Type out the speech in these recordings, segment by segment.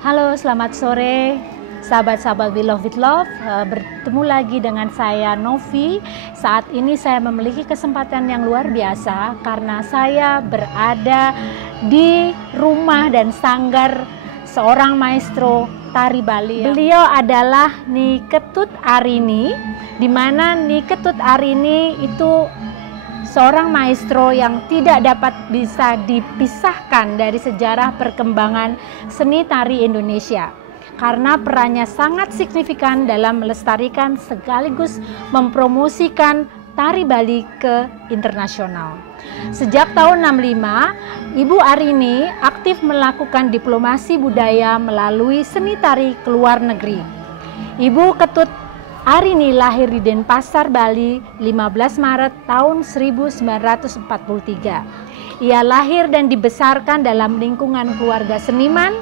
Halo, selamat sore sahabat-sahabat We Love With Love. Bertemu lagi dengan saya Novi. Saat ini saya memiliki kesempatan yang luar biasa karena saya berada di rumah dan sanggar seorang maestro tari Bali. Beliau adalah Nyi Ketut Arini, di mana Nyi Ketut Arini itu seorang maestro yang tidak dapat bisa dipisahkan dari sejarah perkembangan seni tari Indonesia karena perannya sangat signifikan dalam melestarikan sekaligus mempromosikan tari Bali ke internasional. Sejak tahun 65, Ibu Arini aktif melakukan diplomasi budaya melalui seni tari ke luar negeri. Ibu Ketut Arini lahir di Denpasar, Bali, 15 Maret tahun 1943. Ia lahir dan dibesarkan dalam lingkungan keluarga seniman.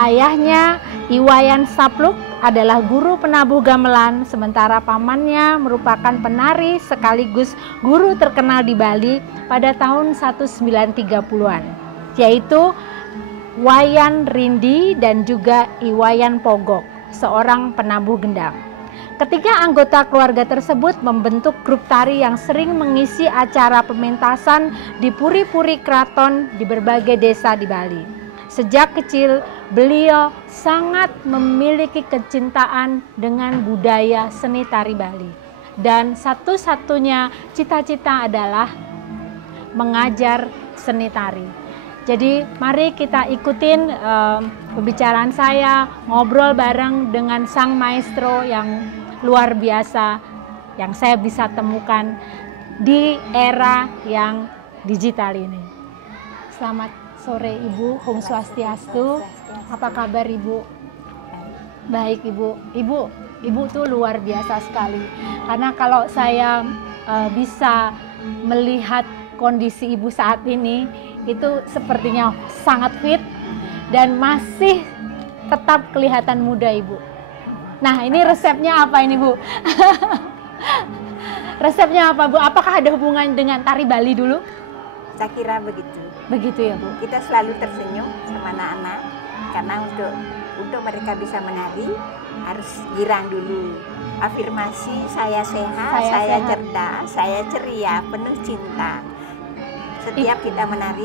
Ayahnya, Iwayan Sapluk, adalah guru penabuh gamelan, sementara pamannya merupakan penari sekaligus guru terkenal di Bali pada tahun 1930-an, yaitu Wayan Rindi dan juga Iwayan Pogok, seorang penabuh gendang. Ketiga anggota keluarga tersebut membentuk grup tari yang sering mengisi acara pementasan di puri-puri keraton di berbagai desa di Bali. Sejak kecil, beliau sangat memiliki kecintaan dengan budaya seni tari Bali. Dan satu-satunya cita-cita adalah mengajar seni tari. Jadi mari kita ikutin pembicaraan saya, ngobrol bareng dengan sang maestro yang luar biasa yang saya bisa temukan di era yang digital ini. Selamat sore Ibu, Om Swastiastu. Apa kabar Ibu? Baik Ibu. Ibu tuh luar biasa sekali. Karena kalau saya bisa melihat kondisi Ibu saat ini, itu sepertinya sangat fit dan masih tetap kelihatan muda Ibu. Nah, ini resepnya apa ini Bu? Resepnya apa Bu? Apakah ada hubungan dengan tari Bali dulu? Saya kira begitu. Begitu ya Bu? Kita selalu tersenyum sama anak-anak karena untuk mereka bisa menari harus girang dulu. Afirmasi saya sehat, saya cerdas, saya ceria, penuh cinta. Setiap kita menari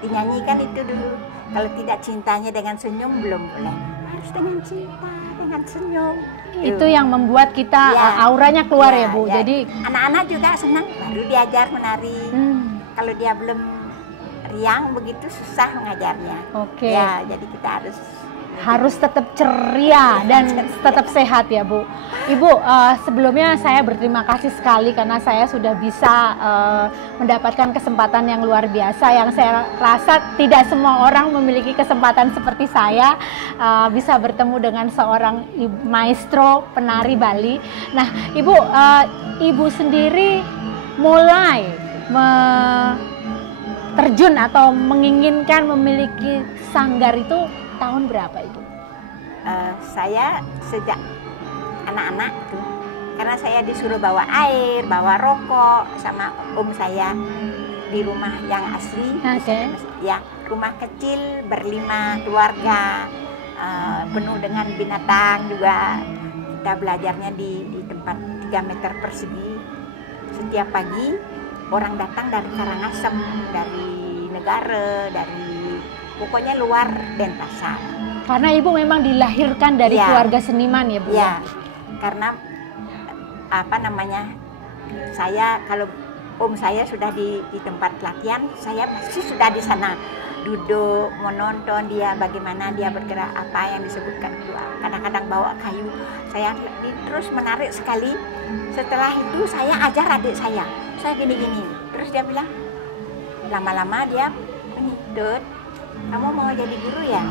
dinyanyikan itu dulu. Kalau tidak cintanya dengan senyum belum boleh. Harus dengan cinta, dengan senyum. Itu yang membuat kita auranya keluar ya Bu. Ya. Jadi anak-anak juga senang baru diajar menari. Kalau dia belum riang begitu susah mengajarnya. Oke. Ya, jadi kita harus tetap ceria dan tetap sehat ya Bu. Ibu, sebelumnya saya berterima kasih sekali karena saya sudah bisa mendapatkan kesempatan yang luar biasa yang saya rasa tidak semua orang memiliki kesempatan seperti saya bisa bertemu dengan seorang maestro penari Bali. Nah, Ibu, Ibu sendiri mulai terjun atau menginginkan memiliki sanggar itu tahun berapa Ibu? Saya sejak anak-anak tuh, karena saya disuruh bawa air, bawa rokok sama om saya di rumah yang asli. Ya, rumah kecil berlima keluarga, penuh dengan binatang juga. Kita belajarnya di tempat 3 meter persegi. Setiap pagi orang datang dari Karangasem, dari negara, dari pokoknya luar Denpasar. Karena Ibu memang dilahirkan dari keluarga seniman ya Bu? Iya, karena apa namanya, saya kalau om saya sudah di tempat latihan, saya masih sudah di sana duduk menonton dia bagaimana dia bergerak, apa yang disebutkan itu. Kadang-kadang bawa kayu, saya terus menarik sekali. Setelah itu saya ajar adik saya gini-gini, terus dia bilang, lama-lama dia Dut, kamu mau jadi guru ya?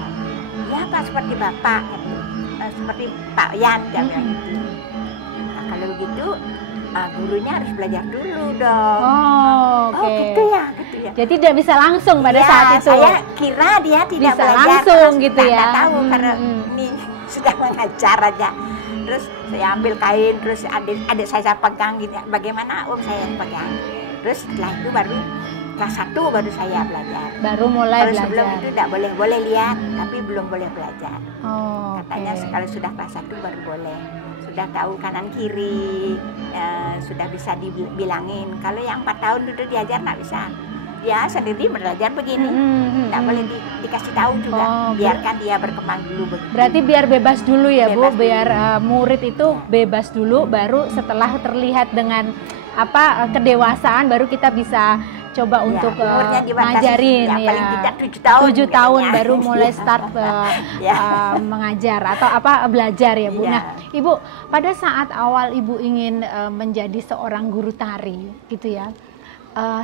Ya Pak, seperti Bapak, seperti Pak Yan, dia bilang gitu. Nah, kalau begitu gurunya harus belajar dulu dong. Oh, gitu ya. Jadi tidak bisa langsung pada saat itu. Saya kira dia tidak bisa belajar langsung gitu ya. Tidak tahu karena ini sudah mengajar aja. Terus saya ambil kain, terus adik saya pegang gini. Bagaimana om saya pegang. Terus setelah itu baru kelas 1 baru saya belajar. Baru mulai Kalau belajar. sebelum itu tidak boleh lihat, tapi belum boleh belajar. Oh, Katanya oke. kalau sudah kelas 1 baru boleh. Sudah tahu kanan kiri, sudah bisa dibilangin. Kalau yang 4 tahun dulu diajar nggak bisa. Dia sendiri belajar begini, nggak boleh dikasih tahu juga. Oh, Biarkan dia berkembang dulu. Begitu. Berarti biar bebas dulu ya Bu, Bebas biar dulu. murid itu bebas dulu, baru setelah terlihat dengan kedewasaan baru kita bisa coba untuk umurnya dibatasi, ngajarin ya. paling tidak 7 tahun. 7 tahun katanya. baru mulai start mengajar atau belajar ya Bu. Ya. Nah, Ibu pada saat awal Ibu ingin menjadi seorang guru tari gitu ya.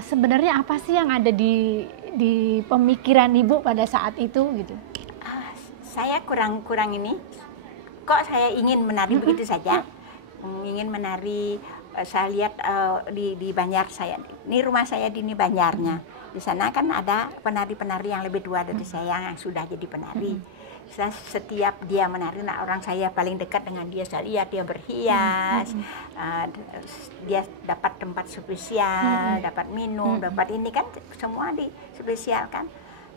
Sebenarnya apa sih yang ada di pemikiran Ibu pada saat itu gitu? Saya kurang ini. Kok saya ingin menari begitu saja? Ingin menari. Saya lihat di Banjar saya. Ini rumah saya di Banjarnya. Di sana kan ada penari-penari yang lebih tua dari saya yang sudah jadi penari. Saya setiap dia menari, orang saya paling dekat dengan dia, saya lihat dia berhias, dia dapat tempat spesial, dapat minum, dapat ini kan semua di spesial kan.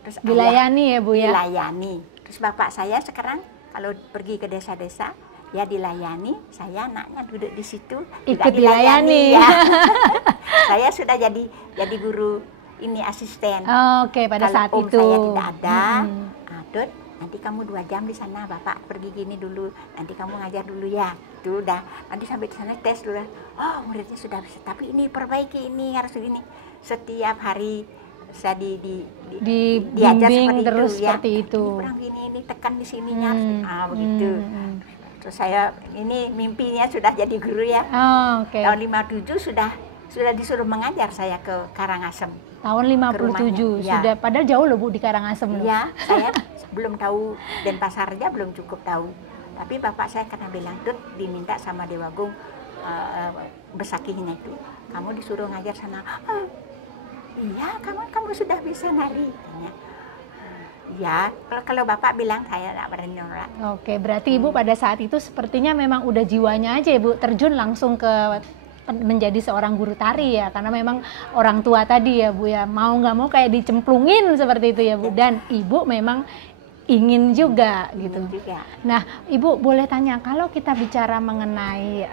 Terus dilayani ya Bu ya. Dilayani. Terus bapak saya sekarang kalau pergi ke desa-desa, ya dilayani, saya anaknya duduk di situ ikut tidak dilayani. dilayani. Ya. Saya sudah jadi guru ini asisten. Oke, pada kalau saat om itu. saya tidak ada, Dut, nanti kamu 2 jam di sana, bapak pergi gini dulu, nanti kamu ngajar dulu ya. Itu udah, nanti sampai di sana tes dulu. Oh, muridnya sudah bisa, tapi ini perbaiki, ini harus begini. Setiap hari saya diajar dibimbing terus itu, seperti ya. itu. Ini kurang gini, ini tekan di sininya, begitu. Terus saya ini mimpinya sudah jadi guru ya. Oh, oke. Tahun 57 sudah disuruh mengajar saya ke Karangasem. Tahun 57 ya. sudah, padahal jauh loh Bu di Karangasem loh. Ya, saya belum tahu Denpasar aja belum cukup tahu. Tapi bapak saya karena bilang, Dut, diminta sama Dewagung Besakihnya itu, kamu disuruh ngajar sana. Iya, kamu sudah bisa nari. Ya, kalau bapak bilang saya tidak berani nolak. Oke, berarti Ibu pada saat itu sepertinya memang udah jiwanya aja Ibu terjun langsung ke menjadi seorang guru tari ya, karena memang orang tua tadi ya Bu ya, mau nggak mau kayak dicemplungin seperti itu ya Bu, dan Ibu memang ingin juga gitu. Juga. Nah, Ibu boleh tanya, kalau kita bicara mengenai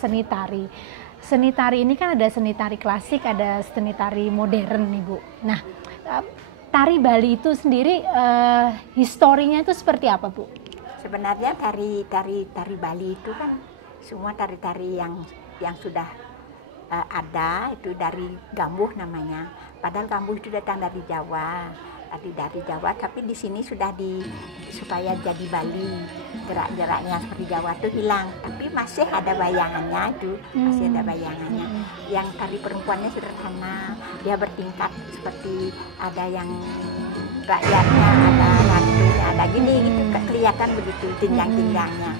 seni tari ini kan ada seni tari klasik, ada seni tari modern nih Bu. Nah, tari Bali itu sendiri historinya itu seperti apa Bu? Sebenarnya tari Bali itu kan semua tari-tari yang sudah ada itu dari Gambuh namanya. Padahal Gambuh itu datang dari Jawa, dari Jawa. Tapi di sini sudah supaya jadi Bali, gerak-geraknya seperti Jawa itu hilang. Tapi masih ada bayangannya itu, masih ada bayangannya. Yang tari perempuannya sederhana, dia bertingkat seperti ada yang rakyatnya, ada ratunya, ada gini gitu, kelihatan begitu jenjang-jenjangnya.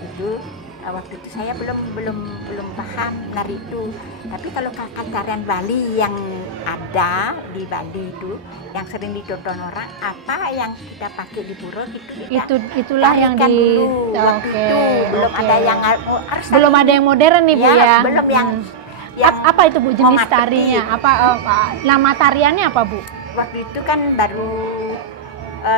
Itu waktu itu saya belum paham nari itu. Tapi kalau tarian Bali yang ada di Bali itu yang sering ditonton orang, apa yang kita pakai di pura itulah yang dulu. Waktu itu belum ada yang harus belum ada yang modern nih Bu ya. Belum yang apa itu Bu jenis tarinya? Apa nama tariannya apa Bu? Waktu itu kan baru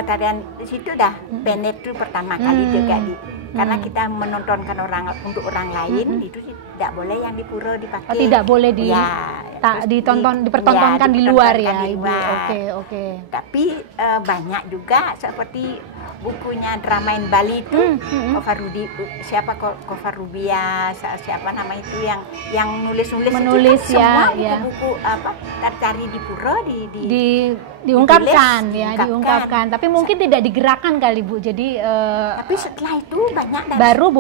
tarian di situ dah penet itu pertama kali juga karena kita menontonkan untuk orang lain itu tidak boleh yang di pura dipakai. Tidak boleh dipertontonkan di luar ya Ibu. Oke. Tapi banyak juga seperti bukunya Dramain Bali itu Kofar Rubia, siapa nama itu yang nulis menulis itu kan ya, semua buku apa tari di pura diungkapkan diungkapkan. Tapi mungkin tidak digerakkan kali Bu. Jadi tapi setelah itu banyak baru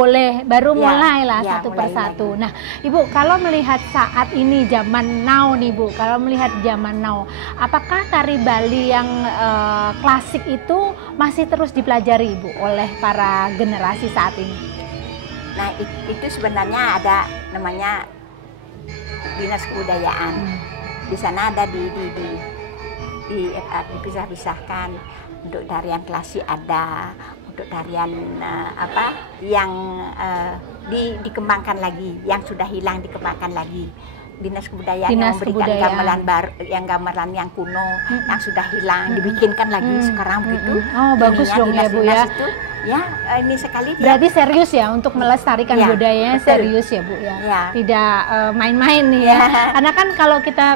mulai lah ya, satu mulai persatu. lagi. Nah, Ibu kalau melihat saat ini zaman now nih Bu, kalau melihat zaman now, apakah tari Bali yang klasik itu masih terus dipelajari Ibu oleh para generasi saat ini? Nah, itu sebenarnya ada namanya Dinas Kebudayaan. Di sana ada dipisah-pisahkan. Untuk tarian klasik ada, untuk tarian yang dikembangkan lagi, yang sudah hilang dikembangkan lagi. dinas kebudayaan Dinas yang memberikan kebudayaan. gamelan baru, yang gamelan yang kuno, yang sudah hilang, dibikinkan lagi sekarang begitu. Oh, bagus dong ya Bu ya. Dinas-dinas itu, ya ini sekali dia. Berarti serius ya untuk melestarikan Ya, budayanya, betul. serius ya Bu ya. Ya. Tidak main-main nih ya. Ya. Karena kan kalau kita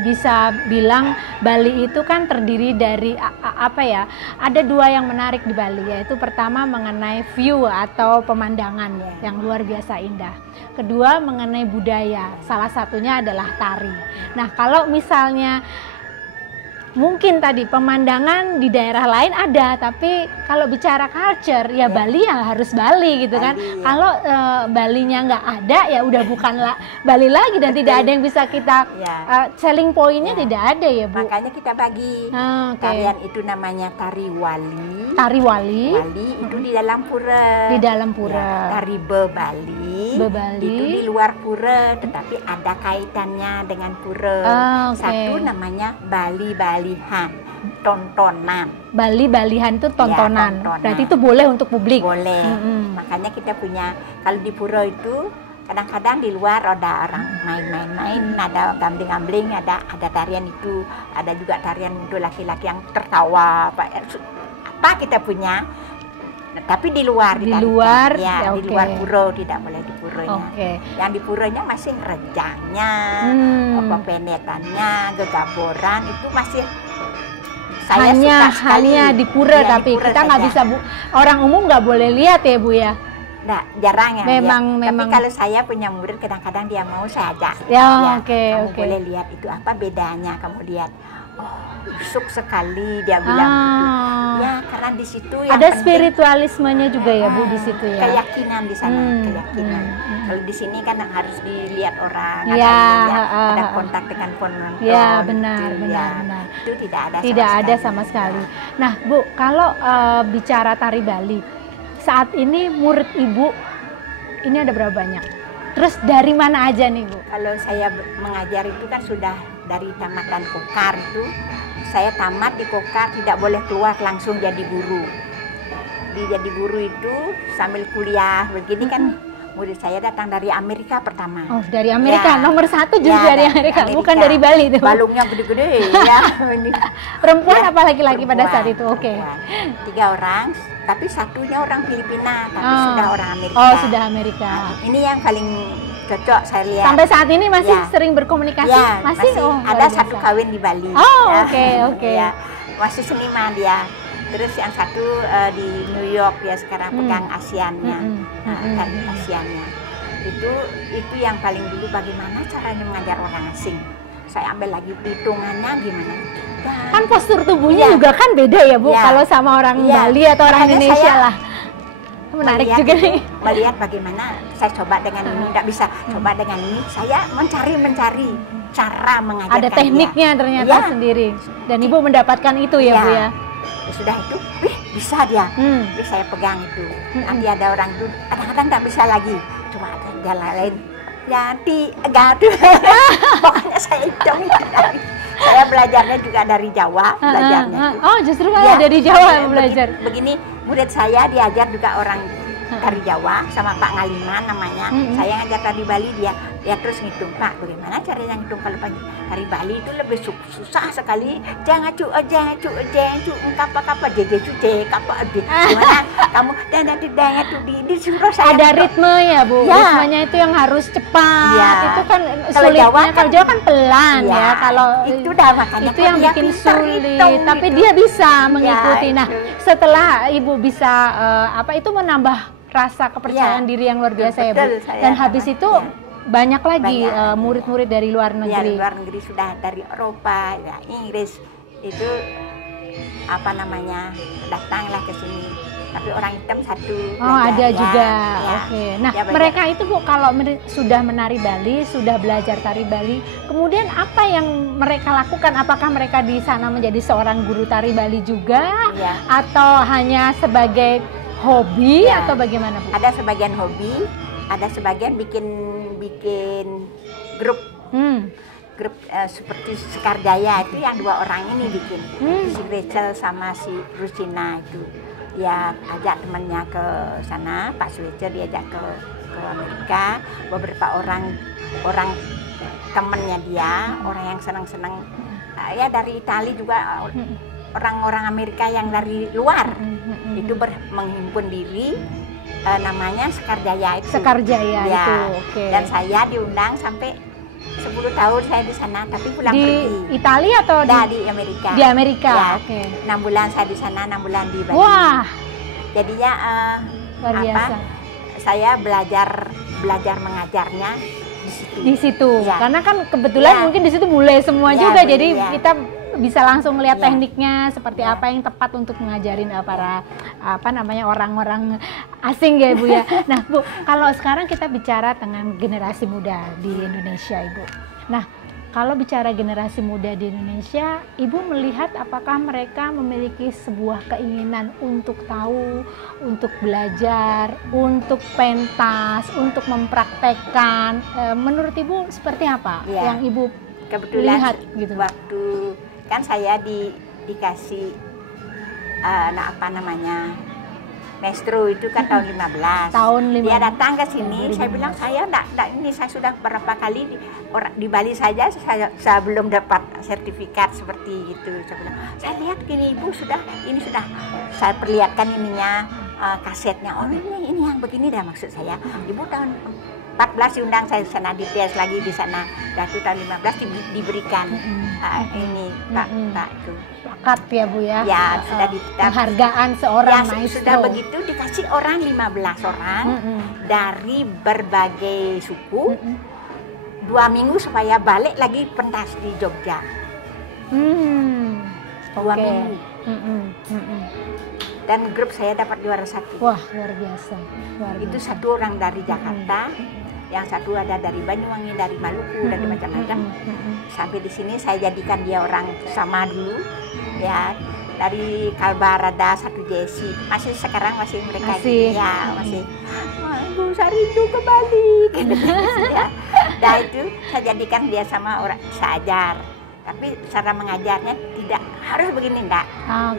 bisa bilang Bali itu kan terdiri dari apa ya? Ada dua yang menarik di Bali, yaitu pertama mengenai view atau pemandangan yang luar biasa indah. Kedua mengenai budaya, salah satunya adalah tari. Nah, kalau misalnya mungkin tadi pemandangan di daerah lain ada, tapi kalau bicara culture ya Bali ya harus Bali gitu kan. Bali, ya. Kalau Balinya nggak ada ya udah bukan Bali lagi dan tidak ada yang bisa kita Ya. selling pointnya Ya. tidak ada ya Bu. Makanya kita bagi Oke. tarian itu namanya tari wali. Tari wali Wali itu di dalam pura. di dalam pura. Ya, tari bebali, Bebali. itu di luar pura, tetapi ada kaitannya dengan pura. Oke. Satu namanya Bali-Balihan, tontonan. Bali-Balihan itu tontonan. tontonan. Berarti itu boleh untuk publik. Boleh. Mm-mm. Makanya kita punya, kalau di pura itu kadang-kadang di luar ada orang main-main, ada gambling-gambling, ada tarian itu, ada juga tarian untuk laki-laki yang tertawa, apa kita punya. Nah, tapi di luar, Di ditarikan. luar, ya, ya, di oke. luar pura, tidak boleh di puranya. Oke. Yang di puranya masih rejangnya, apa penetannya, gegaboran itu masih saya hanya suka sekali. di pura, Iya, di tapi pura kita nggak saja. bisa orang umum nggak boleh lihat ya Bu ya. Nah, jarang ya. Memang- ya. memang. Tapi kalau saya punya murid kadang-kadang dia mau saya ajak. Ya, oke, kamu oke. boleh lihat itu apa bedanya. Kamu lihat, oh, usuk sekali dia bilang gitu. Ya, karena di situ yang Ada penting spiritualismenya juga ya Bu di situ ya. keyakinan di sana, keyakinan. hmm. Kalau di sini kan harus dilihat orang, Ya, ada kontak dengan penonton. Ya benar, gitu, benar, ya. benar. Itu tidak ada. Tidak ada sama sekali. Nah Bu, kalau bicara tari Bali, saat ini murid Ibu ini ada berapa banyak? Terus dari mana aja nih Bu? Kalau saya mengajar itu kan sudah dari tamatan Kokar itu, saya tamat di Kokar tidak boleh keluar langsung jadi guru. Jadi guru itu sambil kuliah begini kan murid saya datang dari Amerika pertama. Oh dari Amerika, Ya. nomor satu justru Ya, dari Amerika, bukan dari Bali tuh. Balungnya gede-gede ya. Ini. Perempuan Ya, apa laki-laki pada perempuan, saat itu? Oke. perempuan. 3 orang, tapi satunya orang Filipina, tapi Oh. sudah orang Amerika. Oh sudah Amerika. Nah, ini yang paling cocok saya lihat. Sampai saat ini masih Ya. sering berkomunikasi? Ya, masih? Oh, ada luar satu biasa. kawin di Bali. Oh, Ya. oke. Ya, masih seniman dia. Terus yang satu di New York dia sekarang pegang ASEAN-nya. Tari ASEAN-nya. Itu yang paling dulu bagaimana caranya mengajar orang asing. Saya ambil lagi hitungannya gimana. Dan Kan postur tubuhnya Iya. juga kan beda ya Bu, Iya. kalau sama orang Iya. Bali atau orang Makanya Indonesia saya lah. Menarik melihat juga itu, nih. melihat bagaimana saya coba dengan ini tidak bisa, coba dengan ini saya mencari cara mengajarkan Ada dia. tekniknya ternyata Iya. sendiri. Dan Ibu mendapatkan itu ya Iya. Bu ya. Ya sudah itu, bisa dia. Terus saya pegang itu. Nanti ada orang itu kadang-kadang tak bisa lagi. Cuma ada jalan lain. Ganti, gaduh. Pokoknya saya hitung. Saya belajarnya juga dari Jawa, belajarnya. itu. Oh justru Ya, malah dari Jawa begini- belajar. Begini, murid saya diajar juga orang dari Jawa sama Pak Ngaliman namanya. Saya ngajar tari Bali, dia terus ngitung, Pak bagaimana caranya ngitung kalau pagi tari Bali itu lebih susah sekali. Jangan cu, kapa jede gimana kamu dan itu disuruh saya Ada ngitung. ritme ya Bu, Ya. ritmenya itu yang harus cepat. Ya. Itu kan Kalau sulitnya, Jawa kalau Jawa kan pelan Ya, ya. Kalau itu dah makanya itu kok yang dia bikin pintar sulit, hitung tapi gitu. dia bisa mengikuti. Nah, itu. setelah Ibu bisa itu menambah rasa kepercayaan Ya. diri yang luar biasa ya Bu. Betul, saya Dan habis karena- itu ya. banyak lagi Banyak. murid-murid dari luar Ya, negeri. luar negeri sudah dari Eropa, ya, Inggris itu datanglah ke sini. Tapi orang hitam satu. Oh belajar, ada ya, juga, ya. oke. Nah Ya, banyak. mereka itu Bu kalau sudah menari Bali, sudah belajar tari Bali, kemudian apa yang mereka lakukan? Apakah mereka di sana menjadi seorang guru tari Bali juga, Ya. atau hanya sebagai hobi Ya. atau bagaimana Bu? Ada sebagian hobi, ada sebagian bikin grup seperti Sekar Jaya itu yang 2 orang ini bikin. Si Rachel sama si Rusina itu. Ya ajak temannya ke sana, Pak Switzer diajak ke Amerika. Beberapa orang temennya dia, orang yang senang-senang, ya dari Italia juga, orang-orang Amerika yang dari luar, itu menghimpun diri, namanya Sekar Jaya itu. Sekar Jaya ya. itu, oke. Dan saya diundang sampai 10 tahun saya di sana, tapi pulang di pergi. Italia atau di Amerika? Di Amerika, ya, oke. 6 bulan saya di sana, 6 bulan di Bali. Wah, jadinya luar biasa. Saya belajar mengajarnya di situ. Ya. Karena kan kebetulan mungkin di situ mulai semua juga, jadi kita bisa langsung melihat tekniknya seperti apa yang tepat untuk mengajarin para orang-orang asing ya Bu ya. Nah Bu, kalau sekarang kita bicara dengan generasi muda di Indonesia Ibu. Nah, kalau bicara generasi muda di Indonesia, Ibu melihat apakah mereka memiliki sebuah keinginan untuk tahu, untuk belajar, untuk pentas, untuk mempraktekkan. Menurut Ibu seperti apa yang Ibu kebetulan lihat gitu? Waktu kan saya dikasih maestro itu kan tahun 15. Dia datang ke sini, saya bilang saya enggak, ini saya sudah berapa kali di Bali saja saya belum dapat sertifikat seperti itu. Saya bilang, saya lihat gini Ibu sudah saya perlihatkan ininya, kasetnya. Oh ini yang begini dah maksud saya. Ibu tahun 14 diundang saya di sana, dites lagi di sana. Dan itu tahun 15 diberikan ini Pak itu. Bakat ya Bu ya? Ya, sudah penghargaan seorang maestro. Sudah begitu dikasih orang 15 orang dari berbagai suku. 2 minggu supaya balik lagi pentas di Jogja. 2 minggu. Dan grup saya dapat juara 1. Wah, luar biasa. Itu 1 orang dari Jakarta, yang 1 ada dari Banyuwangi, dari Maluku, dari macam-macam. Sampai di sini saya jadikan dia orang sama dulu, ya. Dari Kalbar ada 1 Jesse, sekarang masih mereka masih. Bu Saritu kembali, ya. Dan itu saya jadikan dia sama orang, saya ajar. Tapi cara mengajarnya tidak harus begini, enggak.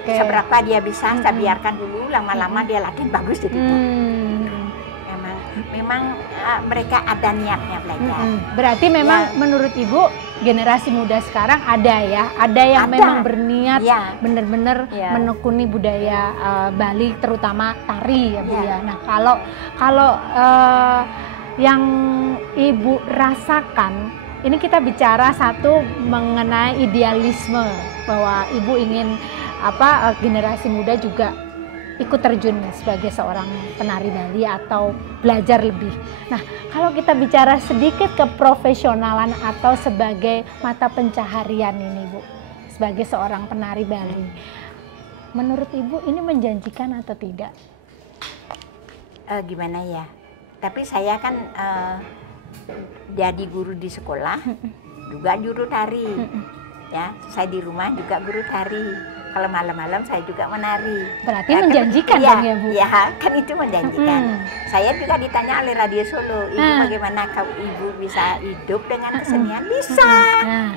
Seberapa dia bisa, saya biarkan dulu, lama-lama dia latih bagus jadi. Memang mereka ada niatnya belajar. Berarti memang menurut Ibu generasi muda sekarang ada yang memang berniat benar-benar menekuni budaya Bali, terutama tari ya Bu ya. Nah kalau yang Ibu rasakan, ini kita bicara satu mengenai idealisme bahwa Ibu ingin generasi muda juga ikut terjun sebagai seorang penari Bali atau belajar lebih. Nah, kalau kita bicara sedikit keprofesionalan atau sebagai mata pencaharian ini Bu, sebagai seorang penari Bali, menurut Ibu ini menjanjikan atau tidak? Gimana ya? Tapi saya kan jadi guru di sekolah, juga juru tari. Ya, saya di rumah juga guru tari. Kalau malam-malam saya juga menari. Berarti menjanjikan dong ya Bu? Ya, kan itu menjanjikan. Saya juga ditanya oleh Radio Solo, Ibu bagaimana Ibu bisa hidup dengan kesenian? Bisa,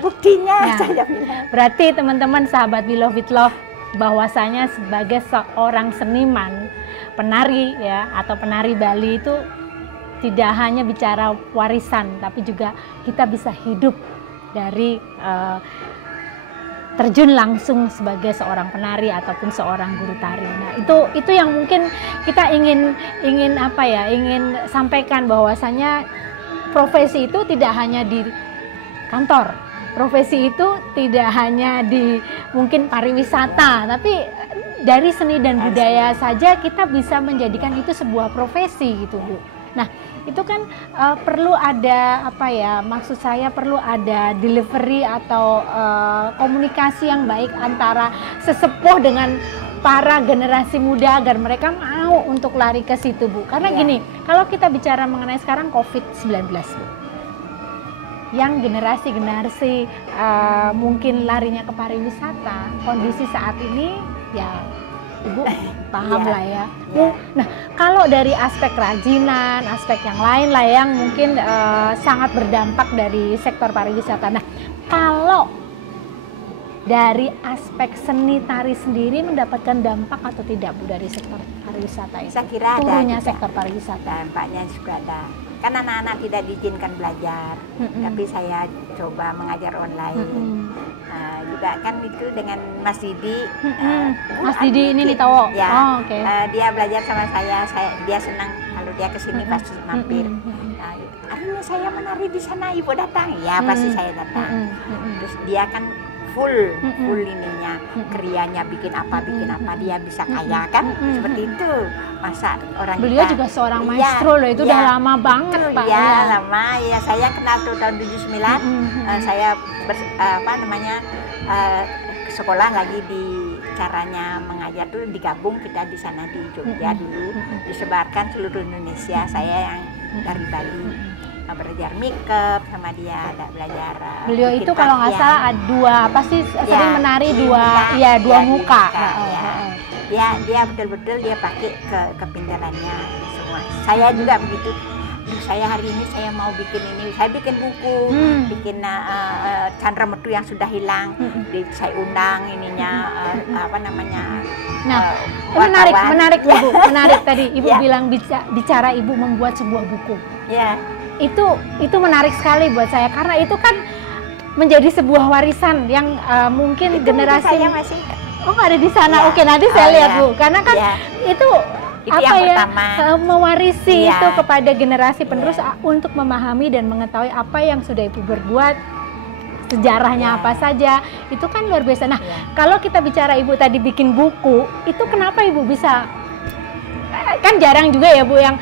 buktinya saya bilang. Berarti teman-teman sahabat We Love With Love, bahwasanya sebagai seorang seniman, penari ya, atau penari Bali itu tidak hanya bicara warisan, tapi juga kita bisa hidup dari terjun langsung sebagai seorang penari ataupun seorang guru tari. Nah, itu yang mungkin kita ingin sampaikan, bahwasanya profesi itu tidak hanya di kantor. Profesi itu tidak hanya di mungkin pariwisata, tapi dari seni dan budaya saja kita bisa menjadikan itu sebuah profesi gitu Bu. Nah, itu kan perlu ada maksud saya perlu ada delivery atau komunikasi yang baik antara sesepuh dengan para generasi muda agar mereka mau untuk lari ke situ Bu. Karena gini, kalau kita bicara mengenai sekarang COVID-19 Bu, yang generasi mungkin larinya ke pariwisata, kondisi saat ini ya Ibu paham lah ya. Nah, kalau dari aspek kerajinan, aspek yang lain lah yang mungkin sangat berdampak dari sektor pariwisata. Nah, kalau dari aspek seni tari sendiri mendapatkan dampak atau tidak Bu dari sektor pariwisata itu? Saya kira turunnya ada sektor pariwisata. Dampaknya juga ada. Kan anak-anak tidak diizinkan belajar, tapi saya coba mengajar online. Juga kan itu dengan Mas Didi. Mas Didi ini nih tahu. Ya, Oh, okay. Dia belajar sama saya, dia senang kalau dia kesini pasti mampir. Hari ini saya menari di sana, ibu datang, ya pasti saya datang. Terus dia kan full ininya, krianya bikin apa dia bisa kaya kan, seperti itu. Masa orang beliau kita, juga seorang maestro loh, itu udah lama banget Pak. Ya, lama ya, saya kenal tuh tahun 79. Saya sekolah lagi di caranya mengajar tuh digabung kita di sana di Jogja dulu, disebarkan seluruh Indonesia. Saya yang dari Bali belajar makeup sama dia, ada belajar. Beliau itu kalau nggak salah dua apa sih sering menari dua muka. Dia betul-betul dia pakai kepintarannya semua. Saya juga begitu. Saya hari ini saya mau bikin ini, saya bikin buku, bikin Chandra Metu yang sudah hilang, saya undang ininya menarik Ibu, menarik tadi Ibu bilang bicara Ibu membuat sebuah buku. Ya. Itu menarik sekali buat saya karena itu kan menjadi sebuah warisan yang mungkin itu generasi saya masih nggak ada di sana. Oke, nanti saya lihat Bu, karena kan itu apa ya, mewarisi itu kepada generasi penerus untuk memahami dan mengetahui apa yang sudah Ibu berbuat, sejarahnya apa saja, itu kan luar biasa. Nah, kalau kita bicara Ibu tadi bikin buku, itu kenapa Ibu bisa, kan jarang juga ya Bu yang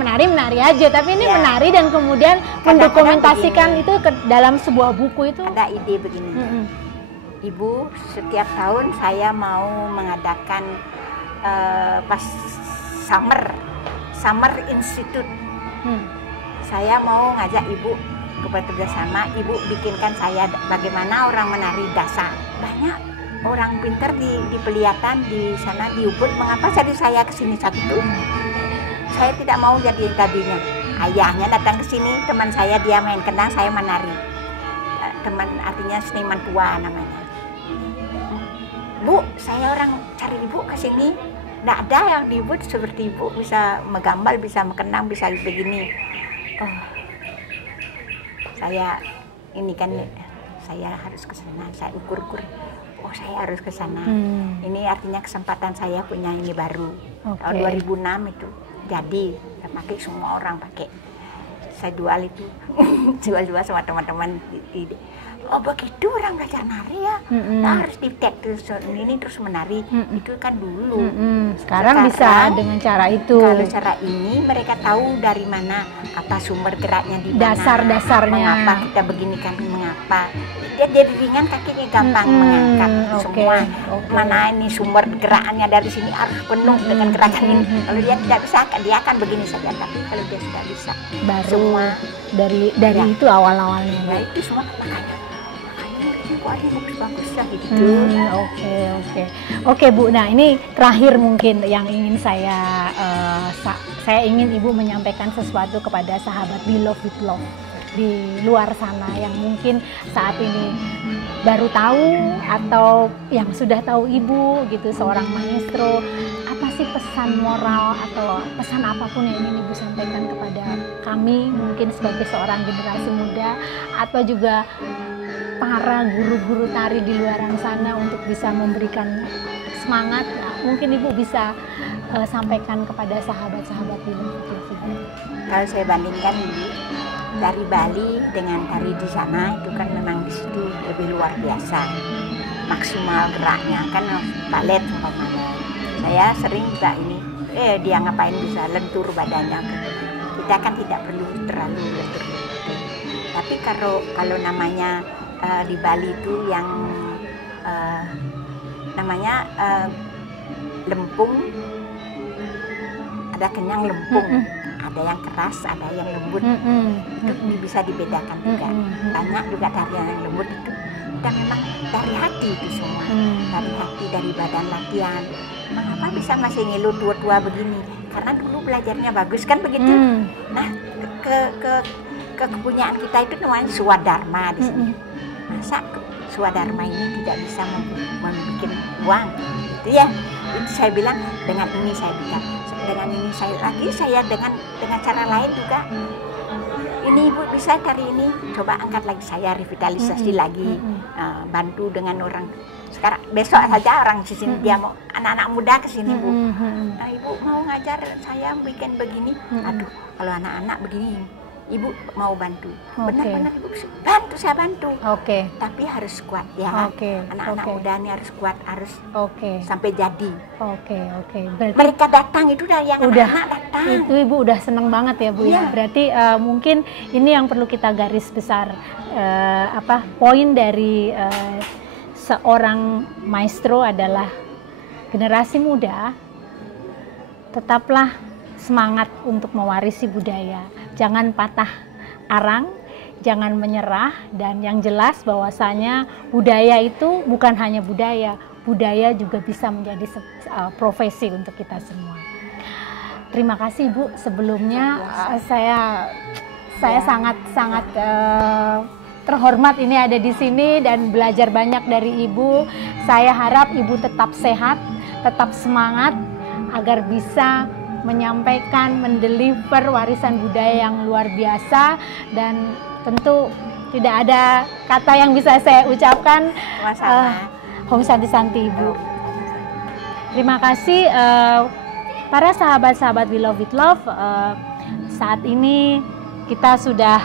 menari aja, tapi ini menari dan kemudian mendokumentasikan itu ke dalam sebuah buku itu. Ada ide begini, Ibu, setiap tahun saya mau mengadakan pas Summer Institute. Saya mau ngajak Ibu bekerja sama, Ibu bikinkan saya bagaimana orang menari dasar. Banyak orang pintar di Pelihatan di sana di Ubud, mengapa jadi saya kesini saat itu? Saya tidak mau jadi tadinya. Ayahnya datang ke sini, teman saya dia main kendang, saya menari. Teman artinya seniman tua namanya. Bu, saya orang cari Ibu ke sini. Nggak ada yang di Ubud seperti Ibu, bisa menggambal, bisa mengenang, bisa begini. Saya ini kan saya harus ke sana, saya ukur-ukur. Saya harus ke sana. Ini artinya kesempatan saya punya ini baru. Tahun 2006 itu jadi, saya pakai, semua orang pakai. Saya jual itu, jual sama teman-teman. Oh begitu orang belajar nari ya, harus di-tag terus ini terus menari. Itu kan dulu. Sekarang bisa dengan cara itu. Kalau cara ini mereka tahu dari mana, apa sumber geraknya di mana, dasar-dasarnya. Mengapa kita begini kan, mengapa. Dia jadi ringan, kakinya gampang mengangkat semua. Mana ini sumber gerakannya dari sini harus penuh dengan gerakan ini. Kalau dia tidak bisa, dia akan begini saja. Tapi kalau dia sudah bisa, baru semua dari itu awal-awalnya. Ya itu semua makanya bagus ya gitu. Oke Bu. Nah ini terakhir mungkin yang ingin saya ingin Ibu menyampaikan sesuatu kepada sahabat Beloved with Love di luar sana yang mungkin saat ini baru tahu atau yang sudah tahu Ibu gitu, seorang maestro. Apa sih pesan moral atau pesan apapun yang ingin Ibu sampaikan kepada kami mungkin sebagai seorang generasi muda atau juga para guru-guru tari di luar sana untuk bisa memberikan semangat? Nah, mungkin Ibu bisa sampaikan kepada sahabat-sahabat ini. Kalau saya bandingkan dari Bali dengan tari di sana, itu kan memang di situ lebih luar biasa, maksimal geraknya kan balet umpamanya. Saya sering juga ini, dia ngapain bisa lentur badannya, kita kan tidak perlu terlalu lentur. Tapi kalau namanya di Bali itu yang namanya lempung, ada kenyang lempung, ada yang keras, ada yang lembut. Itu bisa dibedakan juga. Banyak juga tarian yang lembut itu dan memang dari hati itu semua, dari hati, dari badan latihan. Mengapa bisa masih ngilu tua-tua begini? Karena dulu belajarnya bagus kan begitu. Nah, kepunyaan kita itu namanya Swadharma di sini. Masa Swadharma ini tidak bisa membuat uang? Itu ya. Itu saya bilang dengan ini saya bisa, dengan ini saya lagi, saya dengan cara lain juga ini Ibu bisa cari ini, coba angkat lagi, saya revitalisasi lagi, bantu dengan orang. Sekarang besok saja orang sini dia mau anak-anak muda ke sini Bu. Nah, Ibu mau ngajar saya bikin begini. Aduh, kalau anak-anak begini, Ibu mau bantu. Benar-benar Ibu bantu, saya bantu. Tapi harus kuat ya. Anak-anak muda ini harus kuat, harus sampai jadi. Berarti mereka datang itu udah yang anak-anak datang. Itu Ibu udah seneng banget ya Bu ya. Berarti mungkin ini yang perlu kita garis besar, poin dari seorang maestro adalah generasi muda tetaplah semangat untuk mewarisi budaya. Jangan patah arang, jangan menyerah, dan yang jelas bahwasanya budaya itu bukan hanya budaya, budaya juga bisa menjadi profesi untuk kita semua. Terima kasih Bu, sebelumnya saya sangat terhormat ini ada di sini dan belajar banyak dari Ibu. Saya harap Ibu tetap sehat, tetap semangat agar bisa menyampaikan, mendeliver warisan budaya yang luar biasa, dan tentu tidak ada kata yang bisa saya ucapkan. Om Santi Santi Ibu. Terima kasih para sahabat-sahabat We Love With Love. Saat ini kita sudah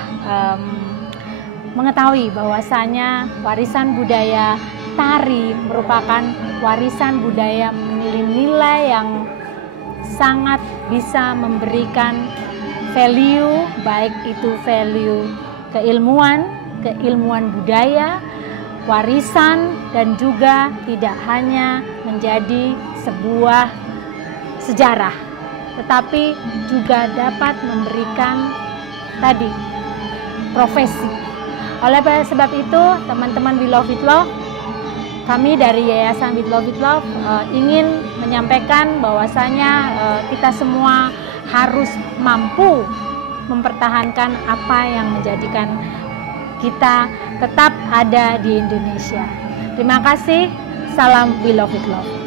mengetahui bahwasanya warisan budaya tari merupakan warisan budaya nilai-nilai yang sangat bisa memberikan value, baik itu value keilmuan budaya, warisan, dan juga tidak hanya menjadi sebuah sejarah, tetapi juga dapat memberikan tadi profesi. Oleh sebab itu, teman-teman We Love With Love, kami dari Yayasan We Love With Love ingin menyampaikan bahwasanya kita semua harus mampu mempertahankan apa yang menjadikan kita tetap ada di Indonesia. Terima kasih. Salam We Love With Love.